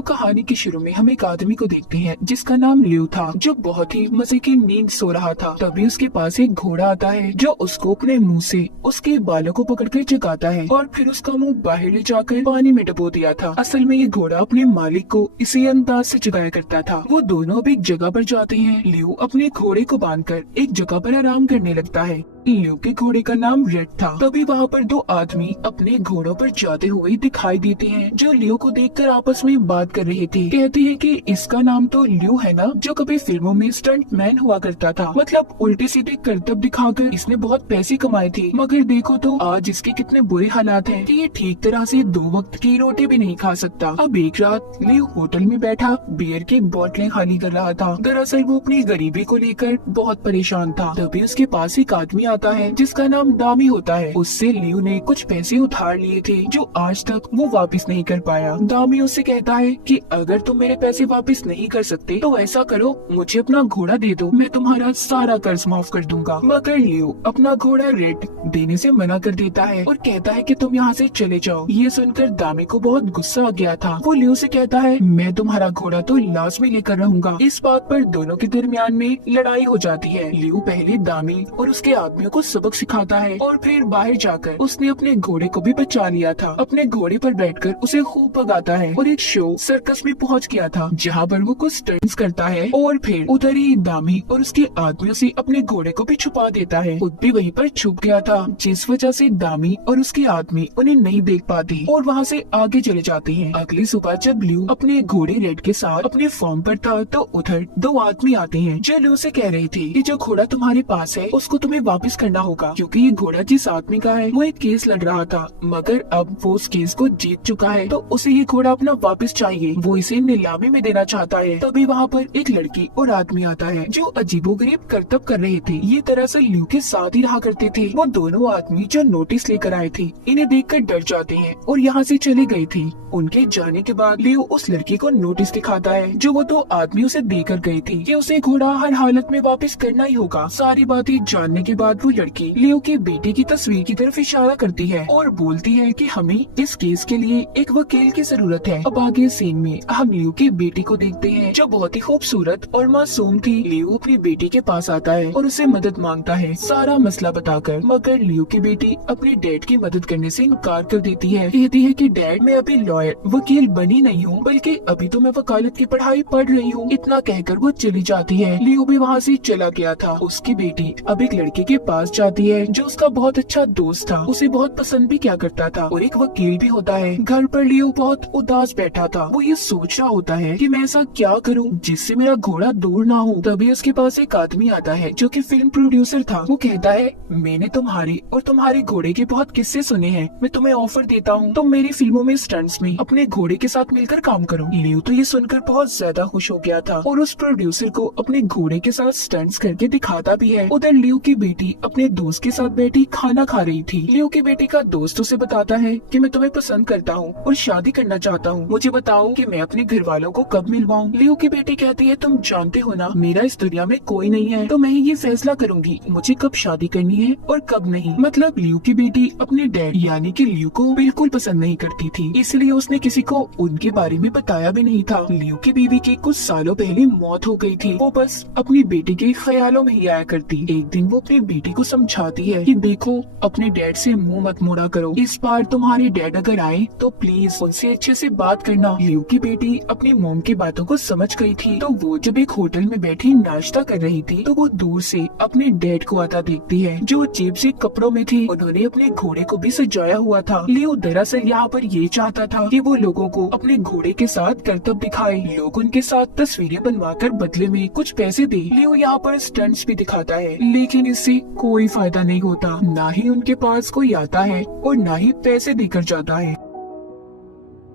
तो कहानी के शुरू में हम एक आदमी को देखते हैं जिसका नाम लियो था, जो बहुत ही मजे की नींद सो रहा था। तभी उसके पास एक घोड़ा आता है जो उसको अपने मुंह से उसके बालों को पकड़कर जगाता है और फिर उसका मुंह बाहर ले जाकर पानी में डुबो दिया था। असल में ये घोड़ा अपने मालिक को इसी अंदाज से जगाया करता था। वो दोनों अब एक जगह पर जाते हैं। लियो अपने घोड़े को बांधकर एक जगह पर आराम करने लगता है। लियो के घोड़े का नाम रेड था। तभी वहाँ पर दो आदमी अपने घोड़ों पर जाते हुए दिखाई देते हैं, जो लियो को देखकर आपस में बात कर रहे थे। कहते हैं कि इसका नाम तो लियो है ना, जो कभी फिल्मों में स्टंट मैन हुआ करता था। मतलब उल्टे सीधे करतब दिखाकर इसने बहुत पैसे कमाए थे, मगर देखो तो आज इसके कितने बुरे हालात हैं कि ये ठीक तरह से 2 वक्त की रोटी भी नहीं खा सकता। अब एक रात लियो होटल में बैठा बियर की बोतलें खाली कर रहा था। दरअसल वो अपनी गरीबी को लेकर बहुत परेशान था। तभी उसके पास एक आदमी आता है जिसका नाम दामी होता है। उससे लियो ने कुछ पैसे उधार लिए थे जो आज तक वो वापस नहीं कर पाया। दामी उससे कहता है कि अगर तुम मेरे पैसे वापस नहीं कर सकते तो ऐसा करो, मुझे अपना घोड़ा दे दो, मैं तुम्हारा सारा कर्ज माफ कर दूंगा। मगर लियो अपना घोड़ा रेड देने से मना कर देता है और कहता है कि तुम यहाँ से चले जाओ। ये सुनकर दामी को बहुत गुस्सा आ गया था। वो लियो से कहता है मैं तुम्हारा घोड़ा तो लाजमी लेकर रहूंगा। इस बात पर दोनों के दरमियान में लड़ाई हो जाती है। लियो पहले दामी और उसके आदमियों को सबक सिखाता है और फिर बाहर जाकर उसने अपने घोड़े को भी बचा लिया था। अपने घोड़े पर बैठकर उसे खूब भगाता है और एक शो सर्कस में पहुंच गया था जहां पर वो कुछ स्टंट्स करता है और फिर उधर ही दामी और उसके आदमियों से अपने घोड़े को भी छुपा देता है। खुद भी वहीं पर छुप गया था, जिस वजह से दामी और उसके आदमी उन्हें नहीं देख पाते और वहाँ से आगे चले जाते हैं। अगली सुबह जब लियो अपने घोड़े रेड के साथ अपने फॉर्म पर था तो उधर 2 आदमी आते हैं जो लियो से कह रहे थे कि जो घोड़ा तुम्हारे पास है उसको तुम्हें वापस करना होगा, क्योंकि ये घोड़ा जिस आदमी का है वो एक केस लड़ रहा था, मगर अब वो उस केस को जीत चुका है तो उसे ये घोड़ा अपना वापस चाहिए। वो इसे नीलामी में देना चाहता है। तभी वहाँ पर एक लड़की और आदमी आता है जो अजीबोगरीब करतब कर रहे थे। ये दरअसल लियो के साथ ही रहा करते थे। वो दोनों आदमी जो नोटिस लेकर आए थे इन्हें देखकर डर जाते हैं और यहाँ से चले गए थे। उनके जाने के बाद लियो उस लड़की को नोटिस दिखाता है जो वो 2 आदमी उसे देकर गए थे कि उसे घोड़ा हर हालत में वापस करना ही होगा। सारी बातें जानने के बाद वो लड़की लियो के बेटे की तस्वीर की तरफ इशारा करती है और बोलती है कि हमें इस केस के लिए एक वकील की जरूरत है। अब आगे सीन में हम लियो की बेटी को देखते हैं जो बहुत ही खूबसूरत और मासूम थी। लियो अपनी बेटी के पास आता है और उसे मदद मांगता है सारा मसला बताकर, मगर लियो की बेटी अपने डैड की मदद करने से इनकार कर देती है। कहती है कि डैड मैं अभी लॉयर वकील बनी नहीं हूँ, बल्कि अभी तो मैं वकालत की पढ़ाई पढ़ रही हूँ। इतना कहकर वो चली जाती है। लियो भी वहाँ से चला गया था। उसकी बेटी अब एक लड़के के पास जाती है जो उसका बहुत अच्छा दोस्त था, उसे बहुत पसंद भी क्या करता था और एक वकील भी होता है। घर पर लियो बहुत उदास बैठा था। वो ये सोच रहा होता है कि मैं ऐसा क्या करूं जिससे मेरा घोड़ा दूर ना हो। तभी उसके पास एक आदमी आता है जो कि फिल्म प्रोड्यूसर था। वो कहता है मैंने तुम्हारी और तुम्हारे घोड़े के बहुत किस्से सुने हैं, मैं तुम्हें ऑफर देता हूँ तुम मेरी फिल्मों में स्टंट्स में अपने घोड़े के साथ मिलकर काम करो। लियो तो ये सुनकर बहुत ज्यादा खुश हो गया था और उस प्रोड्यूसर को अपने घोड़े के साथ स्टंट्स करके दिखाता भी है। उधर लियो की बेटी अपने दोस्त के साथ बैठी खाना खा रही थी। लियो की बेटी का दोस्त उसे बताता है कि मैं तुम्हें पसंद करता हूँ और शादी करना चाहता हूँ, मुझे बताओ कि मैं अपने घर वालों को कब मिलवाऊँ। लियो की बेटी कहती है तुम जानते हो ना मेरा इस दुनिया में कोई नहीं है, तो मैं ही ये फैसला करूंगी मुझे कब शादी करनी है और कब नहीं। मतलब लियो की बेटी अपने डैड यानी कि लियो को बिल्कुल पसंद नहीं करती थी, इसलिए उसने किसी को उनके बारे में बताया भी नहीं था। लियो की बीवी की कुछ सालों पहले मौत हो गई थी। वो बस अपनी बेटी के ख्यालों में ही आया करती। एक दिन वो अपनी बेटी को समझाती है कि देखो अपने डैड से मुंह मत मोड़ा करो, इस बार तुम्हारे डैड अगर आए तो प्लीज उनसे अच्छे से बात करना। लियो की बेटी अपनी मोम की बातों को समझ गई थी, तो वो जब एक होटल में बैठी नाश्ता कर रही थी तो वो दूर से अपने डैड को आता देखती है जो अजीब से कपड़ों में थे। उन्होंने अपने घोड़े को भी सजाया हुआ था। लियो दरअसल यहाँ पर ये चाहता था कि वो लोगों को अपने घोड़े के साथ करतब दिखाए, लोग उनके साथ तस्वीरें बनवाकर बदले में कुछ पैसे दे। लियो यहाँ पर स्टंट्स भी दिखाता है, लेकिन इससे कोई फायदा नहीं होता। ना ही उनके पास कोई आता है और ना ही पैसे देकर जाता है।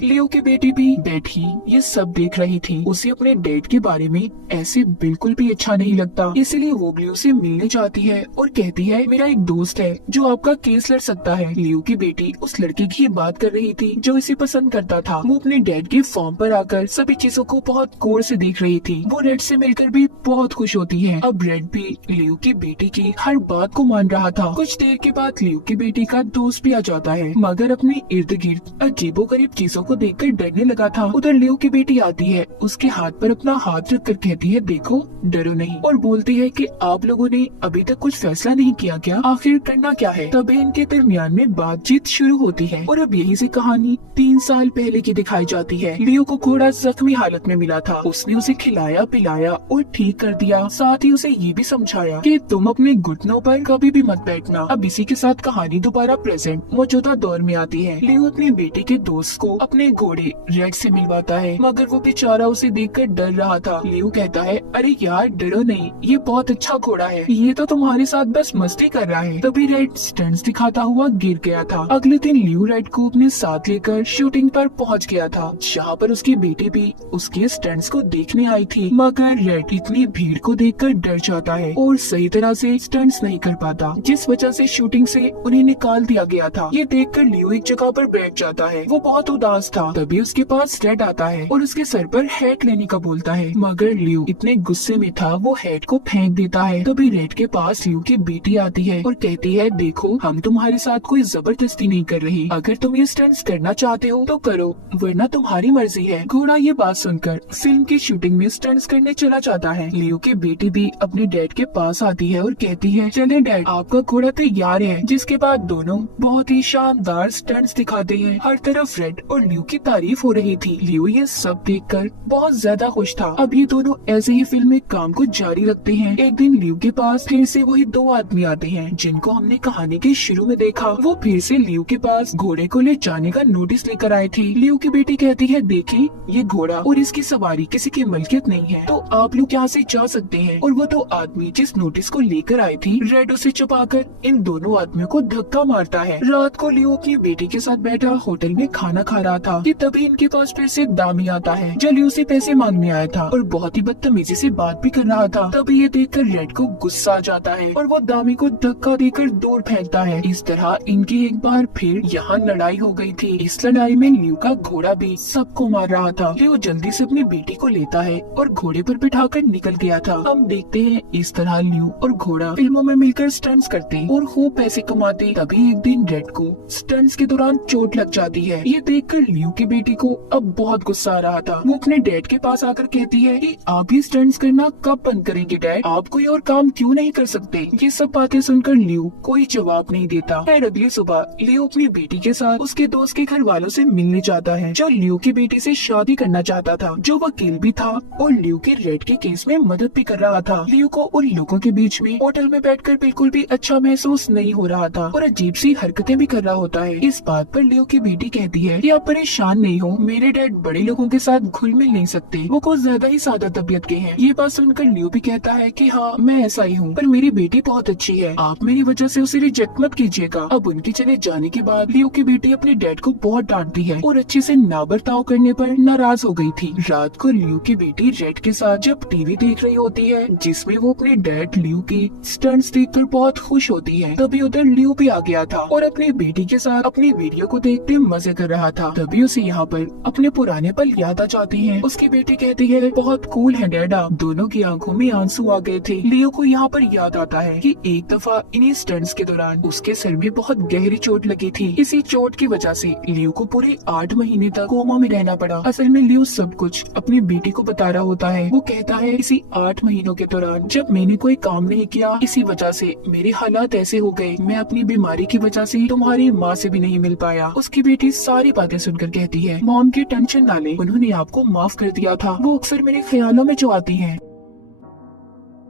लियो की बेटी भी बैठी ये सब देख रही थी। उसे अपने डैड के बारे में ऐसे बिल्कुल भी अच्छा नहीं लगता, इसलिए वो लियो से मिलने जाती है और कहती है मेरा एक दोस्त है जो आपका केस लड़ सकता है। लियो की बेटी उस लड़के की बात कर रही थी जो इसे पसंद करता था। वो अपने डैड के फॉर्म पर आकर सभी चीजों को बहुत गौर से देख रही थी। वो रेड से मिलकर भी बहुत खुश होती है। अब रेड भी लियो की बेटी की हर बात को मान रहा था। कुछ देर के बाद लियो की बेटी का दोस्त भी आ जाता है, मगर अपने इर्द गिर्द अजीबोगरीब चीजों को देखकर डरने लगा था। उधर लियो की बेटी आती है, उसके हाथ पर अपना हाथ रख कर कहती है देखो डरो नहीं, और बोलती है कि आप लोगों ने अभी तक कुछ फैसला नहीं किया क्या, आखिर करना क्या है। तभी इनके दरमियान में बातचीत शुरू होती है और अब यही से कहानी 3 साल पहले की दिखाई जाती है। लियो को घोड़ा जख्मी हालत में मिला था, उसने उसे खिलाया पिलाया और ठीक कर दिया, साथ ही उसे ये भी समझाया कि तुम अपने घुटनों पर कभी भी मत बैठना। अब इसी के साथ कहानी दोबारा प्रेजेंट मौजूदा दौर में आती है। लियो अपनी बेटी के दोस्त को अपने घोड़े रेड से मिलवाता है, मगर वो बेचारा उसे देखकर डर रहा था। लियो कहता है अरे यार डरो नहीं, ये बहुत अच्छा घोड़ा है, ये तो तुम्हारे साथ बस मस्ती कर रहा है। तभी रेड स्टंट्स दिखाता हुआ गिर गया था। अगले दिन लियो रेड को अपने साथ लेकर शूटिंग पर पहुंच गया था, जहाँ पर उसकी बेटी भी उसके स्टंट्स को देखने आई थी, मगर रेड इतनी भीड़ को देखकर डर जाता है और सही तरह से स्टंट्स नहीं कर पाता, जिस वजह से शूटिंग से उन्हें निकाल दिया गया था। ये देखकर लियो एक जगह पर बैठ जाता है, वो बहुत उदास था। तभी उसके पास रेड आता है और उसके सर पर हैट लेने का बोलता है, मगर लियो इतने गुस्से में था वो हैट को फेंक देता है। तभी रेड के पास लियो की बेटी आती है और कहती है देखो हम तुम्हारे साथ कोई जबरदस्ती नहीं कर रही, अगर तुम ये स्टंट्स करना चाहते हो तो करो, वरना तुम्हारी मर्जी है। घोड़ा ये बात सुनकर फिल्म की शूटिंग में स्टंट्स करने चला जाता है। लियो की बेटी भी अपने डैड के पास आती है और कहती है चले डैड आपका घोड़ा तैयार है, जिसके बाद दोनों बहुत ही शानदार स्टंट्स दिखाते हैं। हर तरफ रेड और लियो की तारीफ हो रही थी। लियो ये सब देखकर बहुत ज्यादा खुश था। अब ये दोनों ऐसे ही फिल्म में काम को जारी रखते हैं। एक दिन लियो के पास फिर से वही 2 आदमी आते हैं जिनको हमने कहानी के शुरू में देखा। वो फिर से लियो के पास घोड़े को ले जाने का नोटिस लेकर आए थे। लियो की बेटी कहती है देखिए ये घोड़ा और इसकी सवारी किसी की मलकियत नहीं है, तो आप लोग यहाँ से जा सकते हैं। और वो 2 आदमी जिस नोटिस को लेकर आए थे, रेड उसे छुपाकर इन दोनों आदमियों को धक्का मारता है। रात को लियो अपनी बेटी के साथ बैठा होटल में खाना खा रहा था कि तभी इनके पास फिर से दामी आता है जो लियो से पैसे मांगने आया था और बहुत ही बदतमीजी से बात भी कर रहा था। तभी ये देखकर रेड को गुस्सा आ जाता है और वो दामी को धक्का देकर दूर फेंकता है। इस तरह इनकी एक बार फिर यहाँ लड़ाई हो गई थी। इस लड़ाई में लियो का घोड़ा भी सबको मार रहा था। लियो जल्दी से अपनी बेटी को लेता है और घोड़े पर बिठाकर निकल गया था। हम देखते हैं इस तरह लियो और घोड़ा फिल्मों में मिलकर स्टंट्स करते और खूब पैसे कमाते। तभी एक दिन रेड को स्टंट्स के दौरान चोट लग जाती है। ये देखकर लियो की बेटी को अब बहुत गुस्सा आ रहा था। वो अपने डैड के पास आकर कहती है कि आप ही स्टंट्स करना कब बंद करेंगे डैड, आप कोई और काम क्यों नहीं कर सकते। ये सब बातें सुनकर लियो कोई जवाब नहीं देता। फिर अगली सुबह लियो अपनी बेटी के साथ उसके दोस्त के घर वालों से मिलने जाता है जो लियो की बेटी से शादी करना चाहता था, जो वकील भी था और लियो के रेड के केस में मदद भी कर रहा था। लियो को उन लोगों के बीच में होटल में बैठकर बिल्कुल भी अच्छा महसूस नहीं हो रहा था और अजीब सी हरकतें भी कर रहा होता है। इस बात पर लियो की बेटी कहती है कि आप परेशान नहीं हो, मेरे डैड बड़े लोगों के साथ घुल मिल नहीं सकते, वो कुछ ज्यादा ही सादा तबीयत के हैं। ये बात सुनकर लियो भी कहता है कि हाँ मैं ऐसा ही हूँ, पर मेरी बेटी बहुत अच्छी है, आप मेरी वजह से उसे रिजेक्ट मत कीजिएगा। अब उनके चले जाने के बाद लियो की बेटी अपने डैड को बहुत डांटती है और अच्छे से ना बर्ताव करने पर नाराज हो गई थी। रात को लियो की बेटी रेड के साथ जब टीवी देख रही होती है जिसमें वो अपने डैड लियो की स्टंट्स देखकर बहुत खुश होती है, तभी उधर लियो भी आ गया था और अपनी बेटी के साथ अपनी वीडियो को देखते मजे कर रहा था। तभी उसे यहाँ पर अपने पुराने पल याद आ जाते हैं। उसकी बेटी कहती है बहुत कूल है डैड आप। दोनों की आंखों में आंसू आ गए थे। लियो को यहाँ पर याद आता है कि एक दफा इन्हीं स्टंट्स के दौरान उसके सर में बहुत गहरी चोट लगी थी। इसी चोट की वजह से लियो को पूरे 8 महीने तक कोमा में रहना पड़ा। असल में लियो सब कुछ अपनी बेटी को बता रहा होता है। वो कहता है इसी 8 महीनों के दौरान जब मैंने कोई काम नहीं किया, इसी वजह से मेरे हालात ऐसे हो गए, मैं अपनी बीमारी की वजह से तुम्हारी माँ से भी नहीं मिल पाया। उसकी बेटी सारी बातें सुनकर कहती है मॉम की टेंशन ना ले, उन्होंने आपको माफ कर दिया था, वो अक्सर मेरे ख्यालों में जो आती है।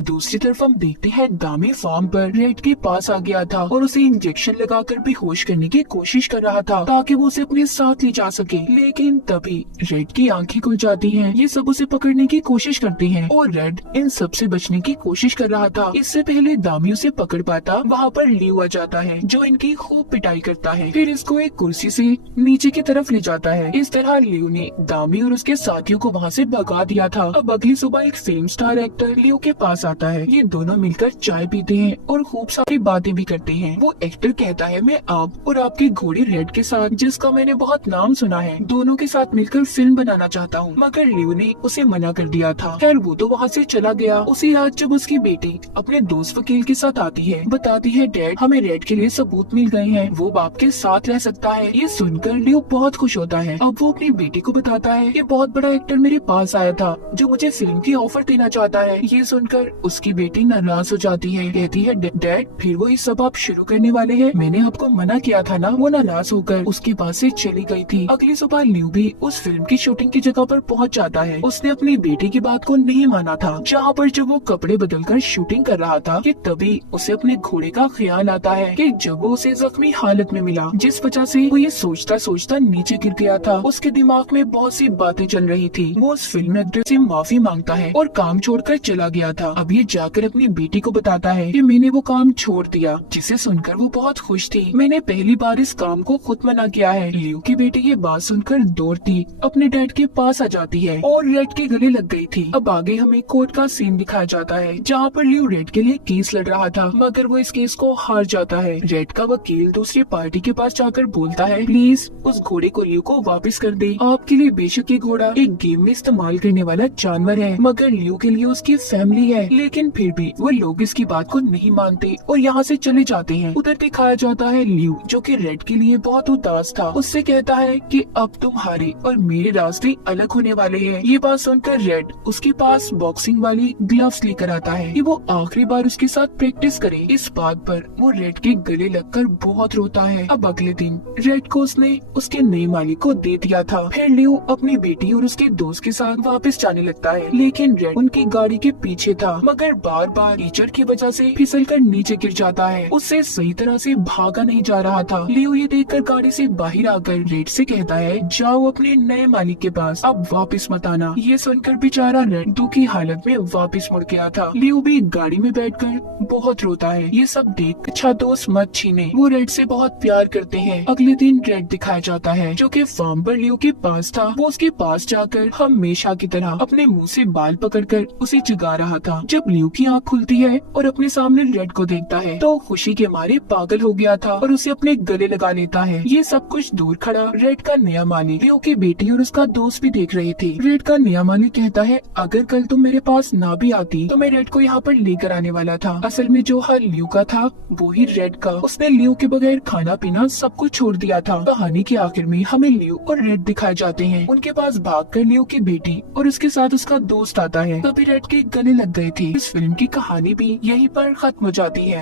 दूसरी तरफ हम देखते हैं दामी फार्म पर रेड के पास आ गया था और उसे इंजेक्शन लगाकर बेहोश करने की कोशिश कर रहा था ताकि वो उसे अपने साथ ले जा सके। लेकिन तभी रेड की आंखें खुल जाती हैं। ये सब उसे पकड़ने की कोशिश करते हैं और रेड इन सब से बचने की कोशिश कर रहा था। इससे पहले दामी उसे पकड़ पाता, वहाँ पर लियो आ जाता है जो इनकी खूब पिटाई करता है, फिर इसको एक कुर्सी से नीचे की तरफ ले जाता है। इस तरह लियो ने दामी और उसके साथियों को वहाँ से भगा दिया था। अब अगली सुबह एक फिल्म स्टार एक्टर लियो के पास आता है। ये दोनों मिलकर चाय पीते हैं और खूब सारी बातें भी करते हैं। वो एक्टर कहता है, मैं आप और आपकी घोड़ी रेड के साथ, जिसका मैंने बहुत नाम सुना है, दोनों के साथ मिलकर फिल्म बनाना चाहता हूँ। मगर लियो ने उसे मना कर दिया था। खैर वो तो वहाँ से चला गया। उसी रात जब उसकी बेटी अपने दोस्त वकील के साथ आती है, बताती है, डैड हमें रेड के लिए सबूत मिल गए हैं, वो बाप के साथ रह सकता है। ये सुनकर लियो बहुत खुश होता है। अब वो अपनी बेटी को बताता है, ये बहुत बड़ा एक्टर मेरे पास आया था जो मुझे फिल्म की ऑफर देना चाहता है। ये सुनकर उसकी बेटी नाराज हो जाती है, कहती है, डैड फिर वो ये सब आप शुरू करने वाले हैं? मैंने आपको मना किया था ना। वो नाराज होकर उसके पास से चली गई थी। अगली सुबह लियो भी उस फिल्म की शूटिंग की जगह पर पहुंच जाता है। उसने अपनी बेटी की बात को नहीं माना था। जहाँ पर जब वो कपड़े बदलकर शूटिंग कर रहा था कि तभी उसे अपने घोड़े का ख्याल आता है कि जब वो उसे जख्मी हालत में मिला, जिस वजह से वो ये सोचता सोचता नीचे गिर गया था, उसके दिमाग में बहुत सी बातें चल रही थी। वो उस फिल्म एक्टर से माफी मांगता है और काम छोड़कर चला गया था। अब ये जाकर अपनी बेटी को बताता है कि मैंने वो काम छोड़ दिया, जिसे सुनकर वो बहुत खुश थी। मैंने पहली बार इस काम को खुद मना किया है। लियो की बेटी ये बात सुनकर दौड़ती अपने डैड के पास आ जाती है और रेड के गले लग गई थी। अब आगे हमें कोर्ट का सीन दिखाया जाता है, जहाँ पर लियो रेड के लिए केस लड़ रहा था, मगर वो इस केस को हार जाता है। रेड का वकील दूसरी पार्टी के पास जाकर बोलता है, प्लीज उस घोड़े को लियो को वापस कर दे। आपके लिए बेशक ये घोड़ा एक गेम में इस्तेमाल करने वाला जानवर है, मगर लियो के लिए उसकी फैमिली है। लेकिन फिर भी वो लोग इसकी बात को नहीं मानते और यहाँ से चले जाते हैं। उधर दिखाया जाता है लियो, जो कि रेड के लिए बहुत उदास था। उससे कहता है कि अब तुम्हारे और मेरे रास्ते अलग होने वाले हैं। ये बात सुनकर रेड उसके पास बॉक्सिंग वाली ग्लव्स लेकर आता है कि वो आखिरी बार उसके साथ प्रैक्टिस करे। इस बात पर वो रेड के गले लगकर बहुत रोता है। अब अगले दिन रेड को उसने उसके नए मालिक को दे दिया था। फिर लियो अपनी बेटी और उसके दोस्त के साथ वापस जाने लगता है, लेकिन रेड उनकी गाड़ी के पीछे था, मगर बार बार कीचड़ की वजह से फिसल कर नीचे गिर जाता है। उससे सही तरह से भागा नहीं जा रहा था। लियो ये देखकर गाड़ी से बाहर आकर रेड से कहता है, जाओ अपने नए मालिक के पास, अब वापस मत आना। ये सुनकर बेचारा रेड दुखी हालत में वापस मुड़ गया था। लियो भी गाड़ी में बैठकर बहुत रोता है। ये सब देख अच्छा दोस्त मत छीने, वो रेड से बहुत प्यार करते हैं। अगले दिन रेड दिखाया जाता है, जो कि फार्म पर लियो के पास था। वो उसके पास जाकर हमेशा की तरह अपने मुंह से बाल पकड़कर उसे जगा रहा था। जब लियो की आँख खुलती है और अपने सामने रेड को देखता है, तो खुशी के मारे पागल हो गया था और उसे अपने गले लगा लेता है। ये सब कुछ दूर खड़ा रेड का नया मालिक लियो की बेटी और उसका दोस्त भी देख रहे थे। रेड का नया मालिक कहता है, अगर कल तुम मेरे पास ना भी आती तो मैं रेड को यहाँ पर लेकर आने वाला था। असल में जो हाल लियो का था वो ही रेड का। उसने लियो के बगैर खाना पीना सब कुछ छोड़ दिया था। कहानी के आखिर में हमें लियो और रेड दिखाए जाते हैं। उनके पास भागकर लियो की बेटी और उसके साथ उसका दोस्त आता है। तभी रेड के गले लग गए थे। इस फिल्म की कहानी भी यहीं पर खत्म हो जाती है।